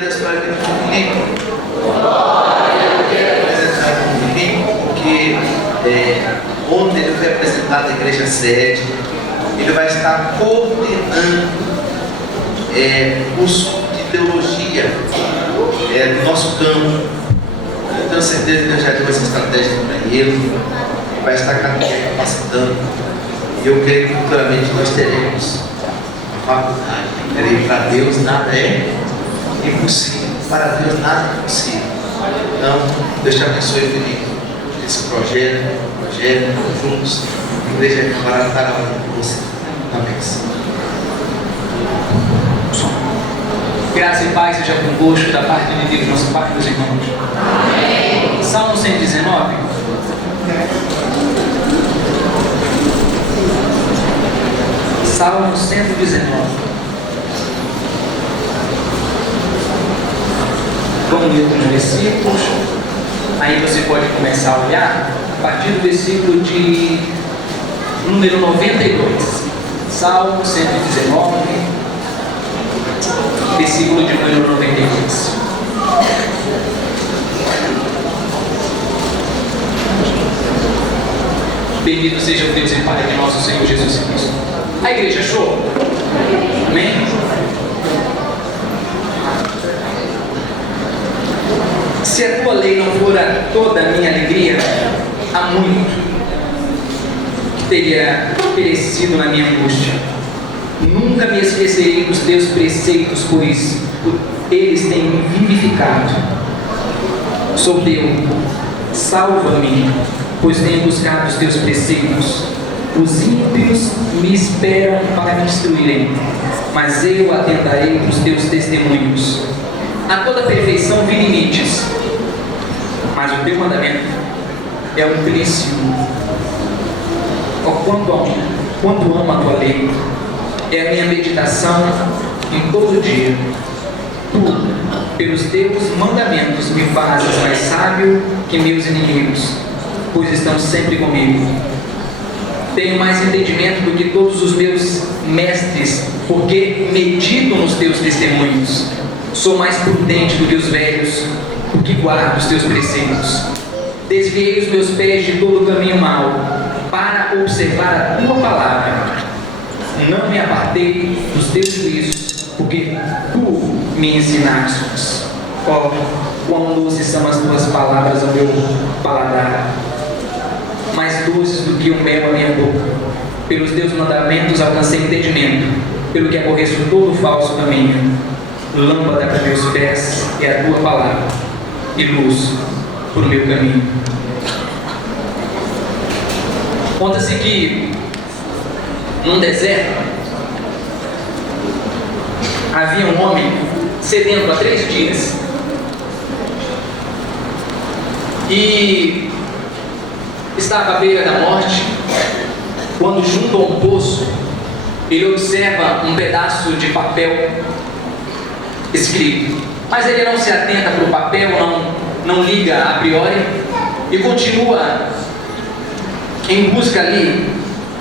Deus para aquele Filipe. Apresentar o Filipe, porque ontem ele foi apresentado à igreja sede. Ele vai estar coordenando curso de teologia do nosso campo. Eu tenho certeza que Deus já deu essa estratégia para ele. Vai estar capacitando. E eu creio que futuramente nós teremos uma faculdade. Creio que para Deus nada é impossível. Para Deus nada é impossível. Então, Deus te abençoe, Felipe. Esse projeto, juntos, a igreja camarada estará com você. Amém. Graça e paz seja convosco da parte de Deus, nosso Pai e dos irmãos. Amém. Salmo 119. Salmo 119. Vamos ler os versículos. Aí você pode começar a olhar a partir do versículo de número 92. Salmo 119, versículo de número 92. Bendito seja o Deus e Pai de nosso Senhor Jesus Cristo. A igreja achou? Amém? Se a tua lei não fora toda a minha alegria, há muito que teria perecido na minha angústia. Nunca me esquecerei dos teus preceitos, pois eles têm me vivificado. Sou teu, salva-me, pois tenho buscado os teus preceitos. Os ímpios me esperam para me destruírem, mas eu atentarei para os teus testemunhos. A toda perfeição vi limites, mas o teu mandamento é amplíssimo. Quanto amo a tua lei, é a minha meditação em todo dia. Tu, pelos teus mandamentos, me fazes mais sábio que meus inimigos, pois estão sempre comigo. Tenho mais entendimento do que todos os meus mestres, porque medito nos teus testemunhos. Sou mais prudente do que os velhos, porque guardo os teus preceitos. Desviei os meus pés de todo o caminho mau, para observar a tua palavra. Não me apartei dos teus juízos, porque tu me ensinaste. Ó, quão doces são as tuas palavras ao meu paladar, mais doces do que o mel à minha boca. Pelos teus mandamentos alcancei entendimento, pelo que aborreço todo falso caminho. Lâmpada para meus pés é a tua palavra, e luz para o meu caminho. Conta-se que num deserto havia um homem sedento há 3 dias. E estava à beira da morte, quando junto a um poço, ele observa um pedaço de papel escrito. Mas ele não se atenta para o papel, não liga a priori, e continua em busca ali,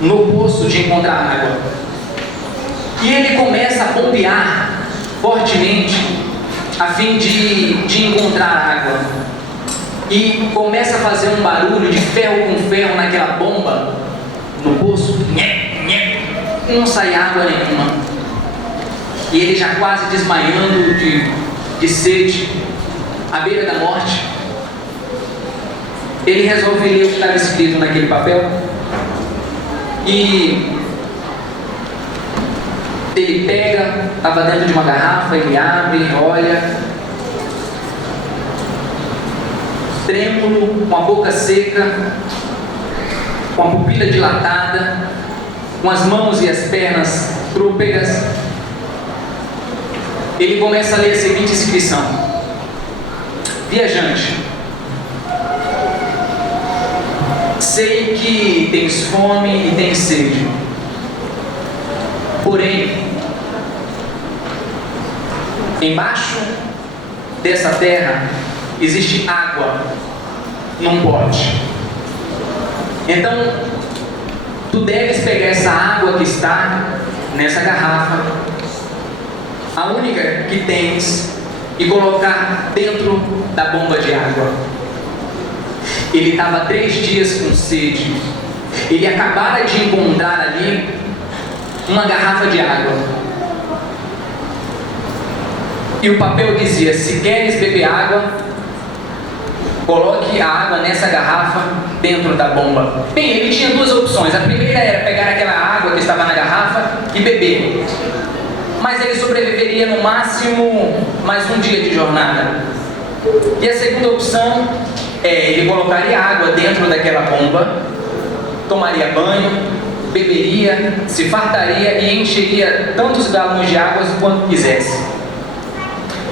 no poço, de encontrar água. E ele começa a bombear fortemente, a fim de encontrar água. E começa a fazer um barulho de ferro com ferro naquela bomba, no poço, e não sai água nenhuma. E ele já quase desmaiando de sede, à beira da morte, ele resolve ler o que estava escrito naquele papel. E ele pega, estava dentro de uma garrafa, ele abre, olha, trêmulo, com a boca seca, com a pupila dilatada, com as mãos e as pernas trôpegas, ele começa a ler a seguinte inscrição: viajante, sei que tens fome e tens sede, porém, embaixo dessa terra existe água num pote. Então, tu deves pegar essa água que está nessa garrafa, a única que tens, e colocar dentro da bomba de água. Ele estava 3 dias com sede. Ele acabara de encontrar ali uma garrafa de água. E o papel dizia: se queres beber água, coloque a água nessa garrafa dentro da bomba. Bem, ele tinha 2 opções. A primeira era pegar aquela água que estava na garrafa e beber. Mas ele sobreviveria no máximo mais um dia de jornada. E a segunda opção é: ele colocaria água dentro daquela bomba, tomaria banho, beberia, se fartaria e encheria tantos galões de água quanto quisesse.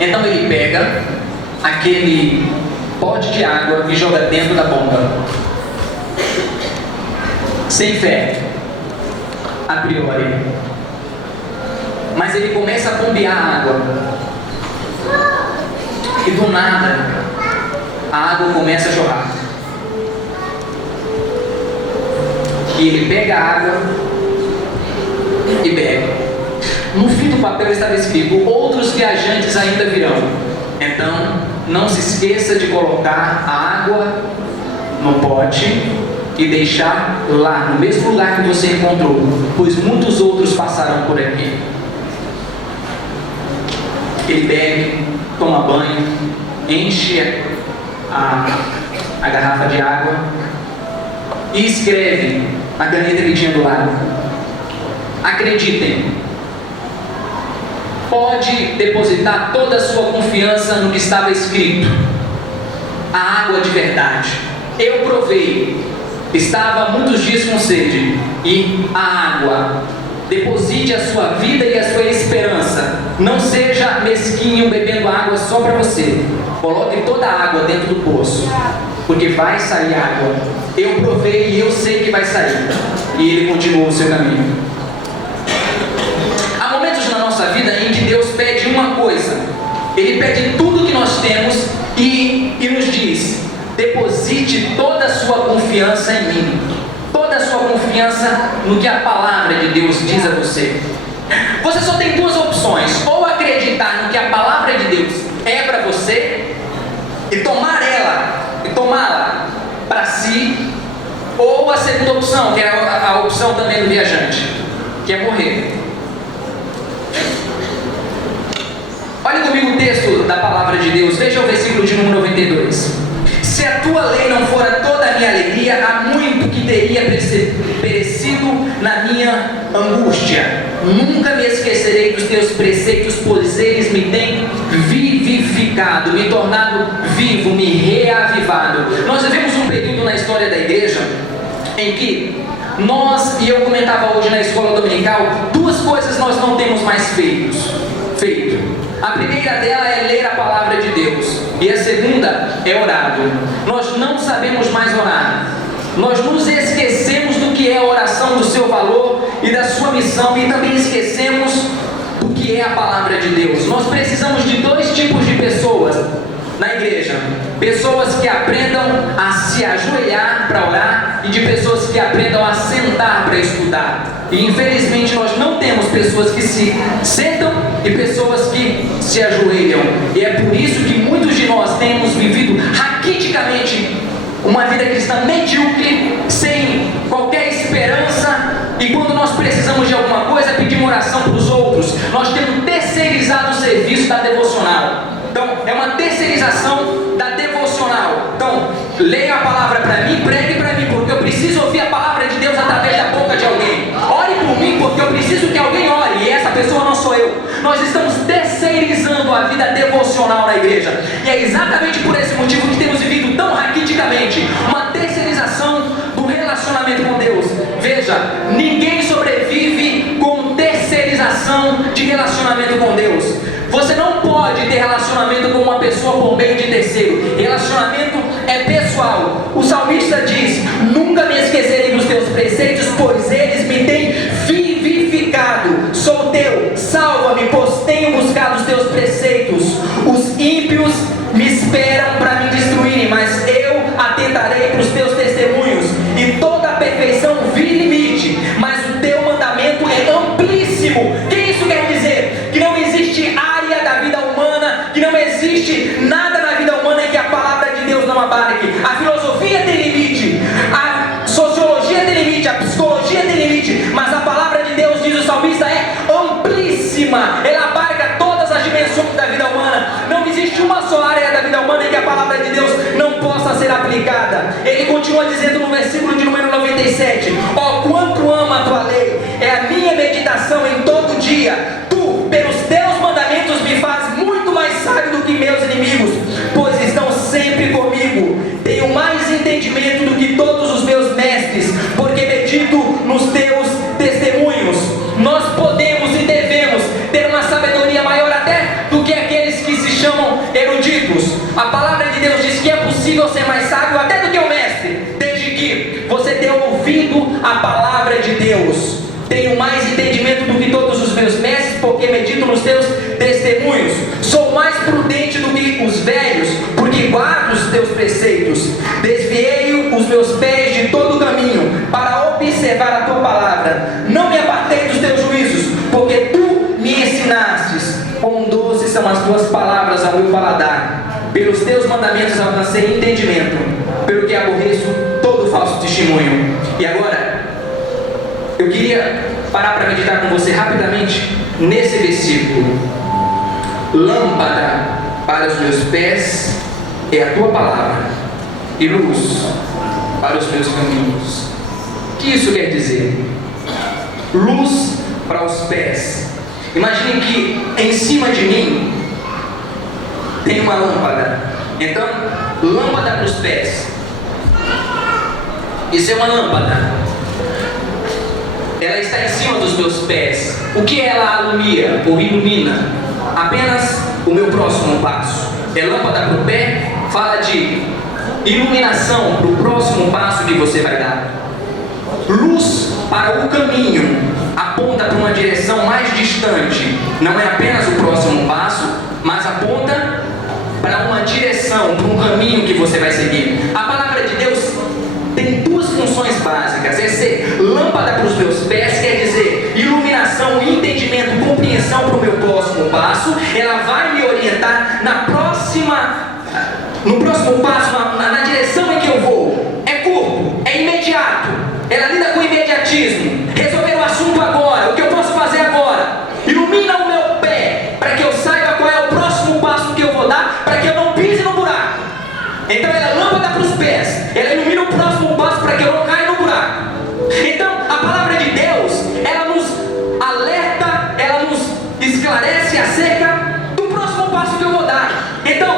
Então ele pega aquele pote de água e joga dentro da bomba. Sem fé, a priori. Mas ele começa a bombear a água. E do nada, a água começa a jorrar. E ele pega a água e bebe. No fim do papel estava escrito: outros viajantes ainda virão. Então, não se esqueça de colocar a água no pote e deixar lá, no mesmo lugar que você encontrou, pois muitos outros passarão por aqui. Ele bebe, toma banho, enche a garrafa de água e escreve na caneta que tinha do lado: acreditem, pode depositar toda a sua confiança no que estava escrito. A água de verdade. Eu provei, estava há muitos dias com sede, e a água. Deposite a sua vida e a sua esperança. Não seja mesquinho bebendo água só para você. Coloque toda a água dentro do poço, porque vai sair água. Eu provei e eu sei que vai sair. E ele continuou o seu caminho. Há momentos na nossa vida em que Deus pede uma coisa. Ele pede tudo que nós temos e nos diz: deposite toda a sua confiança em mim. Toda a sua confiança no que a palavra de Deus diz a você. Você só tem 2 opções: ou acreditar no que a palavra de Deus é para você e tomar ela e tomá-la para si, ou a segunda opção, que é a opção também do viajante, que é morrer. Olha comigo o texto da palavra de Deus. Veja o versículo de número 92. Se a tua lei não fora toda a minha alegria, há muito que teria perecido na minha angústia. Nunca me esquecerei dos teus preceitos, pois eles me têm vivificado, me tornado vivo, me reavivado. Nós vivemos um período na história da igreja em que nós, e eu comentava hoje na escola dominical, 2 coisas nós não temos mais feito. A primeira dela é ler a palavra de Deus, e a segunda é orado. Nós não sabemos mais orar. Nós nos esquecemos do que é a oração, do seu valor e da sua missão, e também esquecemos do que é a palavra de Deus. Nós precisamos de 2 tipos de pessoas na igreja: pessoas que aprendam a se ajoelhar para orar e de pessoas que aprendam a sentar para estudar. E infelizmente nós não temos pessoas que se sentam e pessoas que se ajoelham. E é por isso que muitos de nós temos vivido raquiticamente uma vida cristã medíocre, sem qualquer esperança. E quando nós precisamos de alguma coisa, pedimos oração para os outros. Nós temos terceirizado o serviço da devocional. Então, é uma terceirização da devocional. Então, leia a palavra para mim, pregue para mim, porque eu preciso ouvir a palavra de Deus através da boca de alguém. Ore por mim, porque eu preciso que alguém ore, e essa pessoa não sou eu. Nós estamos terceirizando a vida devocional na igreja. E é exatamente por esse motivo que temos vivido tão raquiticamente uma terceirização do relacionamento com Deus. Veja, ninguém sobrevive com terceirização de relacionamento com Deus. Você não pode ter relacionamento com uma pessoa por meio de terceiro. Relacionamento é pessoal. O salmista diz: nunca me esquecerei dos teus preceitos, pois eles me têm vivificado. Sou teu, salva-me, pois tenho buscado os teus preceitos. Os ímpios me esperam para me destruírem, mas eu atentarei para os teus testemunhos. E toda a perfeição vira limite, mas o teu mandamento é amplíssimo. O que isso quer dizer? Que não existe área da vida humana que não existe amplíssima, ela abarca todas as dimensões da vida humana. Não existe uma só área da vida humana em que a palavra de Deus não possa ser aplicada. Ele continua dizendo no versículo de número 97: ó, quanto amo a tua lei, é a minha meditação em todo dia. Tu, pelos teus mandamentos, me faz muito mais sábio do que meus inimigos, pois estão sempre comigo. Tenho mais entendimento do que todos os meus mestres, porque medito nos teus testemunhos. Nós podemos e devemos ter uma sabedoria maior até do que aqueles que se chamam eruditos. A palavra de Deus diz que é possível ser mais sábio até do que o mestre, desde que você tenha ouvido a palavra de Deus. Tenho mais entendimento do que todos os meus mestres, porque medito nos teus testemunhos. Sou mais prudente do que os velhos, porque guardo os teus preceitos. Desviei os meus pés de todo o caminho, para observar a tua palavra. Não me apartei dos teus juízos, porque tu me ensinastes. Quão doces são as tuas palavras ao meu paladar. Pelos teus mandamentos alcancei entendimento, pelo que aborreço todo falso testemunho. E agora, eu queria parar para meditar com você rapidamente nesse versículo. Lâmpada para os meus pés é a tua palavra, e luz para os meus caminhos. O que isso quer dizer? Luz para os pés. Imagine que em cima de mim tem uma lâmpada. Então, lâmpada para os pés. Isso é uma lâmpada. Ela está em cima dos meus pés. O que ela alumia ou ilumina? Apenas o meu próximo passo. É lâmpada para o pé, fala de iluminação para o próximo passo que você vai dar. Luz para o caminho, aponta para uma direção mais distante. Não é apenas o próximo passo, mas aponta para uma direção, para um caminho que você vai seguir. A palavra de Deus tem duas funções básicas: é ser lâmpada para os meus pés, quer dizer iluminação, entendimento, compreensão para o meu próximo passo. Ela vai me orientar no próximo passo, na direção em que eu vou. É curto, é imediato, ela lida com imediatismo. Resolver o assunto agora, o que eu posso fazer agora. Ilumina o meu pé, para que eu saiba qual é o próximo passo que eu vou dar, para que eu não pise no buraco. Então ela é lâmpada para os pés, ela ilumina o próximo passo para que eu não caia no buraco. Então a palavra de Deus, ela nos alerta, ela nos esclarece acerca do próximo passo que eu vou dar. Então,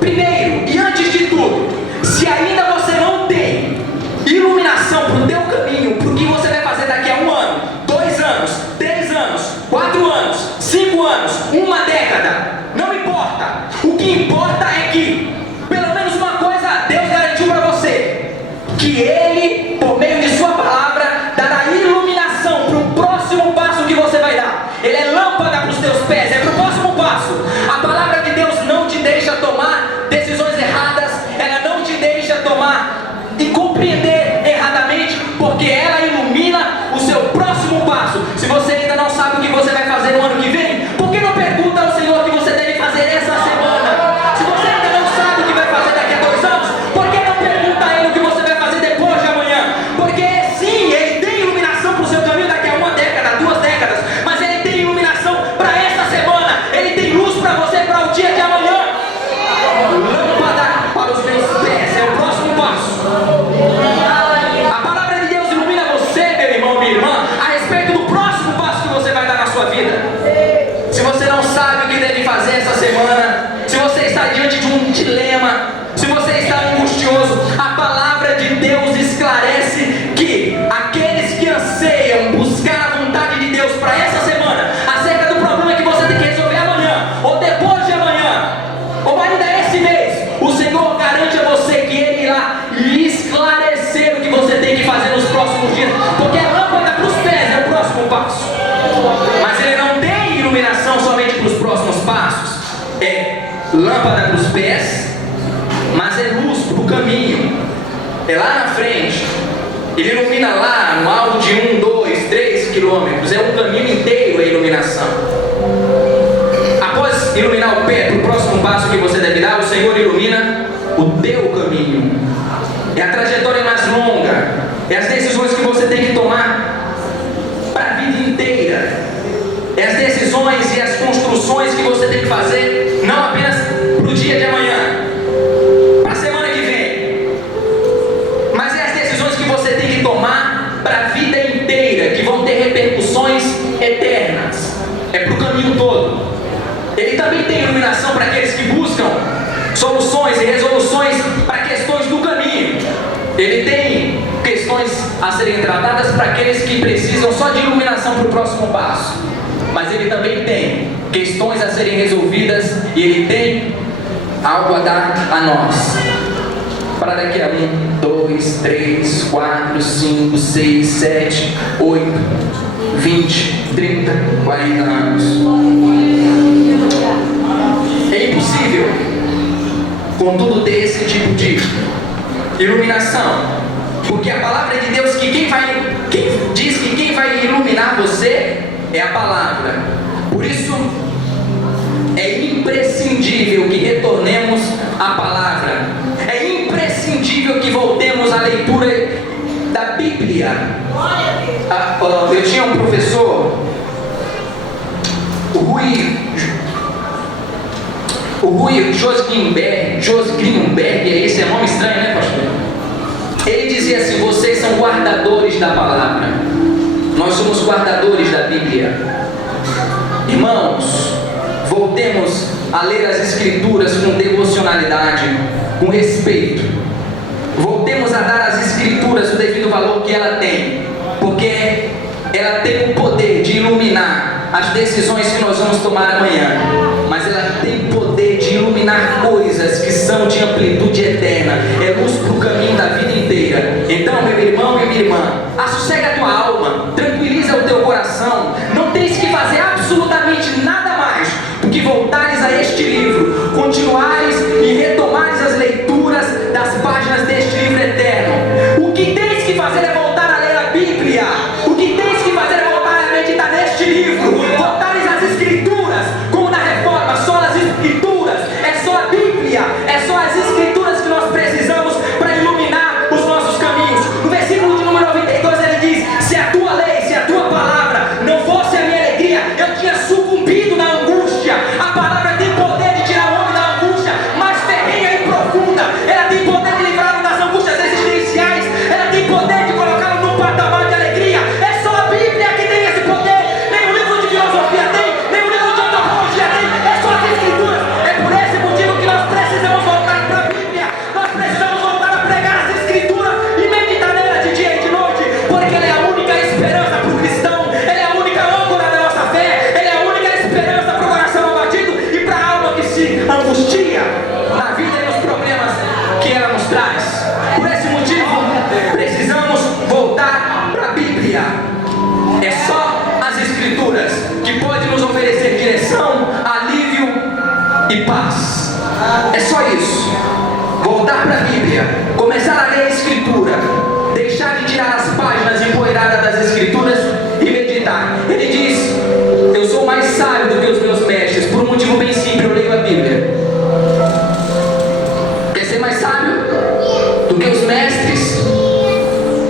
primeiro e antes de tudo, se ainda você não tem iluminação para o teu caminho, para o que você vai fazer daqui a 1 ano, 2 anos, 3 anos, 4 anos, 5 anos, uma década, não importa. O que importa é que pelo menos uma coisa Deus garantiu para você: que Ele, por meio de sua palavra, dará iluminação para o próximo passo que você vai dar. Ele é lâmpada para os teus pés, é para o próximo passo. A palavra de Deus não te deixa tomar decisões erradas, ela não te deixa tomar e compreender erradamente, porque ela ilumina o seu próximo passo. Se você ainda não sabe o que você vai fazer no ano que vem, por que não pergunta ao Senhor o que você deve fazer essa semana? Se você ainda não sabe o que vai fazer daqui a 2 anos, por que não pergunta a Ele o que você vai fazer depois de amanhã? Porque sim, Ele tem iluminação para o seu caminho daqui a 1 década, 2 décadas, mas Ele tem iluminação para esta semana. Ele tem luz para você para o dia de amanhã. Lâmpada para os meus pés é o próximo passo. A palavra de Deus ilumina você, meu irmão, minha irmã, a respeito do próximo passo que você vai dar na sua vida. Se você não sabe o que deve fazer essa semana, se você está diante de um dilema, se você está angustioso, a palavra de Deus esclarece que aqueles que anseiam buscar a vontade de Deus para essa semana, acerca do problema que você tem que resolver amanhã, ou depois de amanhã, ou ainda esse mês, o Senhor garante a você que Ele irá lhe esclarecer o que você tem que fazer nos próximos dias, porque a lâmpada para os pés é o próximo passo. Mas Ele não tem iluminação somente para os próximos passos. É lâmpada para os pés, mas é luz para o caminho. É lá na frente. Ele ilumina lá no alto de 1, 2, 3 quilômetros. É um caminho inteiro a iluminação. Após iluminar o pé para o próximo passo que você deve dar, o Senhor ilumina o teu caminho. É a trajetória mais longa. É as decisões que você tem que tomar para a vida inteira. É as decisões decisões e as construções que você tem que fazer, não apenas para o dia de amanhã, para a semana que vem, mas é as decisões que você tem que tomar para a vida inteira, que vão ter repercussões eternas. É para o caminho todo. Ele também tem iluminação para aqueles que buscam soluções e resoluções para questões do caminho. Ele tem questões a serem tratadas para aqueles que precisam só de iluminação para o próximo passo. Mas ele também tem questões a serem resolvidas e ele tem algo a dar a nós. Para daqui a 1, 2, 3, 4, 5, 6, 7, 8, 20, 30, 40 anos. É impossível, contudo, ter esse tipo de iluminação, porque a palavra de Deus, que quem diz que quem vai iluminar você é a palavra. Por isso é imprescindível que retornemos à palavra. É imprescindível que voltemos à leitura da Bíblia. Eu tinha um professor, o Rui José Greenberg, esse é nome estranho, né, pastor? Ele dizia assim: vocês são guardadores da palavra. Nós somos guardadores da Bíblia. Irmãos, voltemos a ler as Escrituras com devocionalidade, com respeito. Voltemos a dar às Escrituras o devido valor que ela tem, porque ela tem o poder de iluminar as decisões que nós vamos tomar amanhã, mas ela tem poder de iluminar coisas que são de amplitude eterna. É luz para o caminho da vida inteira. Então, meu irmão e minha irmã, assossega a tua alma, tranquiliza o teu coração. Não tens que fazer absolutamente nada mais do que voltares a este livro, continuares e retomares as leituras das páginas deste livro eterno. O que tens que fazer é voltar a ler a Bíblia. O que tens que fazer é voltar a meditar neste livro, voltares às Escrituras, como na Reforma, só as Escrituras, é só a Bíblia, é só as Escrituras que nós precisamos para iluminar os nossos caminhos. No versículo de número 92 ele diz: se a tua lei, se a tua palavra não fosse a minha alegria, eu tinha sucumbido na angústia. A palavra tem poder de tirar o homem da angústia mais ferrenha e profunda. Ela tem poder de livrá-lo das angústias existenciais. Ela tem poder de colocá-lo num patamar de alegria. É só a Bíblia que tem esse poder. Nem o livro de filosofia tem, nem o livro de antropologia tem. É só as Escrituras. É por esse motivo que nós precisamos voltar para a Bíblia. Nós precisamos voltar a pregar as Escrituras e meditar nela de dia e de noite, porque ela é a única esperança para o cristão. Ela é a única âncora da nossa fé. Ela é a única esperança para o coração abatido e para a alma que se angustia na vida e nos problemas que ela nos traz. Por esse motivo, precisamos voltar para a Bíblia. É só as Escrituras que podem nos oferecer direção, alívio e paz. É só isso. Voltar para a Bíblia, começar a ler a Escritura, deixar de tirar as páginas empoeiradas das Escrituras e meditar. Ele diz: eu sou mais sábio do que os meus mestres, por um motivo bem simples: eu leio a Bíblia. Quer ser mais sábio do que os mestres?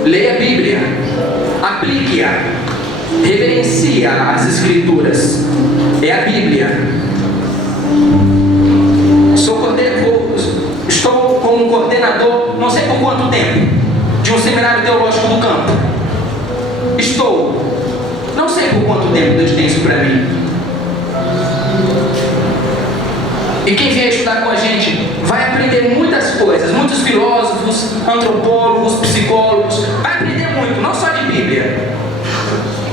Leia a Bíblia, aplique-a, reverencia as Escrituras. É a Bíblia. Estou como coordenador, não sei por quanto tempo, de um seminário teológico do campo. Não sei por quanto tempo Deus tem isso para mim. E quem vier estudar com a gente vai aprender muitas coisas. Muitos filósofos, antropólogos, psicólogos, vai aprender muito, não só de Bíblia.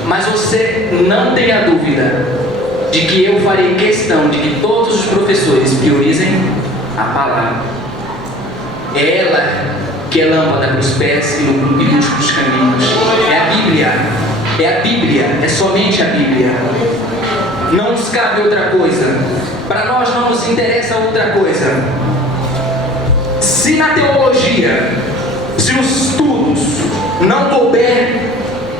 Mas você não tenha dúvida de que eu farei questão de que todos os professores priorizem a palavra. É ela que é lâmpada para os pés e luz para os caminhos. É a Bíblia. É a Bíblia. É somente a Bíblia. Não nos cabe outra coisa. Para nós não nos interessa outra coisa. Se na teologia, se nos estudos não couber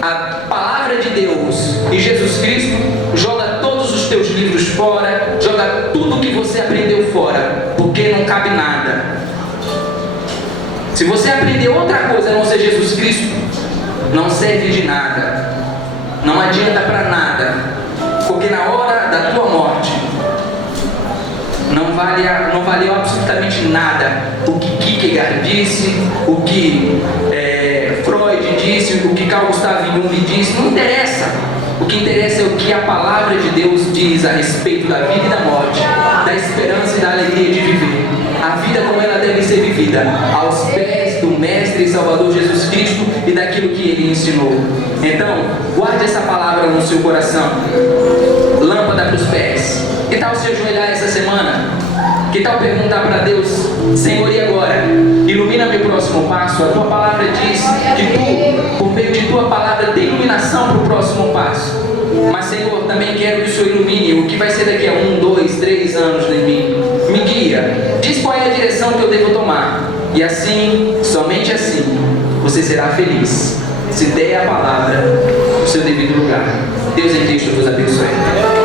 a palavra de Deus e Jesus Cristo, joga todos os teus livros fora, joga tudo que você aprendeu fora, porque não cabe nada. Se você aprender outra coisa a não ser Jesus Cristo, não serve de nada, não adianta para nada, porque na hora da valeu absolutamente nada o que Kierkegaard disse, o que Freud disse, o que Carl Gustav Jung disse. Não interessa. O que interessa é o que a palavra de Deus diz a respeito da vida e da morte, da esperança e da alegria de viver. A vida como ela deve ser vivida, aos pés do Mestre e Salvador Jesus Cristo e daquilo que Ele ensinou. Então, guarde essa palavra no seu coração. Lâmpada para os pés. Que tal se ajoelhar essa semana? Que tal perguntar para Deus: Senhor, e agora? Ilumina meu próximo passo. A tua palavra diz que tu, por meio de tua palavra, tem iluminação para o próximo passo. Mas, Senhor, também quero que o Senhor ilumine o que vai ser daqui a 1, 2, 3 anos em mim. Me guia. Diz qual é a direção que eu devo tomar. E assim, somente assim, você será feliz. Se der a palavra no seu devido lugar. Deus em Cristo vos abençoe.